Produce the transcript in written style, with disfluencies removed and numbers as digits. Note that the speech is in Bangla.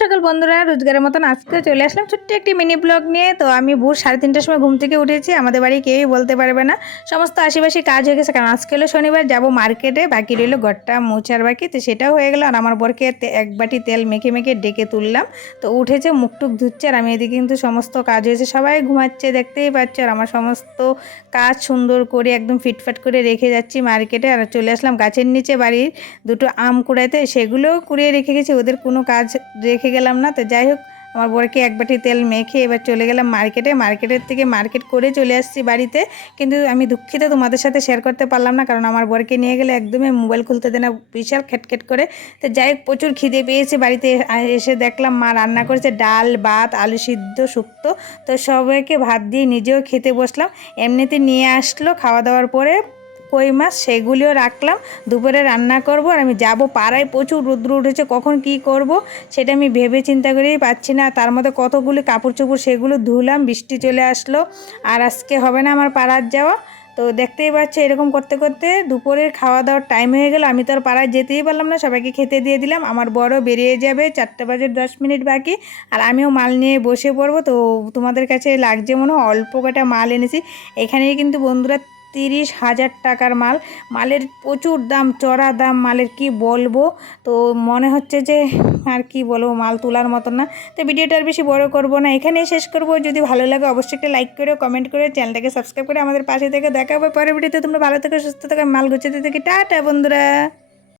সকল বন্ধুরা রোজগারের মতন আজকে চলে আসলাম ছোট্ট একটি মিনি ব্লগ নিয়ে। তো আমি ভোর 3:30টার সময় ঘুম থেকে উঠেছি। আমাদের বাড়ি কেউই বলতে পারবে না, সমস্ত আশেপাশে কাজ হয়ে গেছে। কারণ আজকে হলো শনিবার, যাব মার্কেটে, বাকি রইলো ঘরটা মোছার বাকি। তো সেটাও হয়ে গেল। আর আমার বরকে এক বাটি তেল মেখে মেখে ডেকে তুললাম। তো উঠেছে, মুখটুক ধুচ্ছে। আর আমি এদিকে কিন্তু সমস্ত কাজ হয়েছে, সবাই ঘুমাচ্ছে দেখতেই পাচ্ছ। আর আমার সমস্ত কাজ সুন্দর করে একদম ফিটফাট করে রেখে যাচ্ছি মার্কেটে। আর চলে আসলাম গাছের নিচে বাড়ির দুটো আম কুড়াইতে, সেগুলোও কুড়িয়ে রেখে গেছি, ওদের কোনো কাজ রেখে গেলাম না। তো যাই হোক, আমার বরকে এক বাটি তেল মেখে এবার চলে গেলাম মার্কেটের থেকে মার্কেট করে চলে আসছি বাড়িতে। কিন্তু আমি দুঃখিত, তোমাদের সাথে শেয়ার করতে পারলাম না, কারণ আমার বরকে নিয়ে গেলে একদমই মোবাইল খুলতে দেয় না, বিশাল খেটখেট করে। তো যাই হোক, প্রচুর খিদে পেয়েছে। বাড়িতে এসে দেখলাম মা রান্না করেছে ডাল, ভাত, আলু সিদ্ধ, শুক্তো। তো সবাইকে ভাত দিয়ে নিজেও খেতে বসলাম। এমনিতে নিয়ে আসলো খাওয়া দাওয়ার পরে কই মাছ, সেগুলিও রাখলাম। দুপুরে রান্না করব। আর আমি যাব পাড়ায়, প্রচুর রৌদ্র উঠেছে, কখন কি করব সেটা আমি ভেবে চিন্তা করেই পাচ্ছি না। তার মধ্যে কতগুলি কাপড় চোপড়, সেগুলো ধুলাম, বৃষ্টি চলে আসলো। আর আজকে হবে না আমার পাড়ার যাওয়া। তো দেখতেই পাচ্ছ, এরকম করতে করতে দুপুরের খাওয়া দাওয়ার টাইম হয়ে গেল। আমি তো আর পাড়ায় যেতেই পারলাম না, সবাইকে খেতে দিয়ে দিলাম। আমার বড় বেরিয়ে যাবে, 4টা বাজে 10 মিনিট বাকি। আর আমিও মাল নিয়ে বসে পড়বো। তো তোমাদের কাছে লাগছে মনে হয় অল্প কটা মাল এনেছি। এখানেই কিন্তু বন্ধুরা 30,000 টাকার মাল। মালের প্রচুর দাম, চড়া দাম মালের, কি বলবো। তো মনে হচ্ছে যে আর কি বলবো, মাল তোলার মতন না। তো ভিডিওটা আর বেশি বড় করব না, এখানেই শেষ করব। যদি ভালো লাগে অবশ্যই একটা লাইক করে, কমেন্ট করে, চ্যানেলটাকে সাবস্ক্রাইব করে আমাদের পাশে থেকে দেখা হবে পরের ভিডিওতে। তোমরা ভালো থেকো, সুস্থ থেকো। মাল গুছাতে থেকে টাটা বন্ধুরা।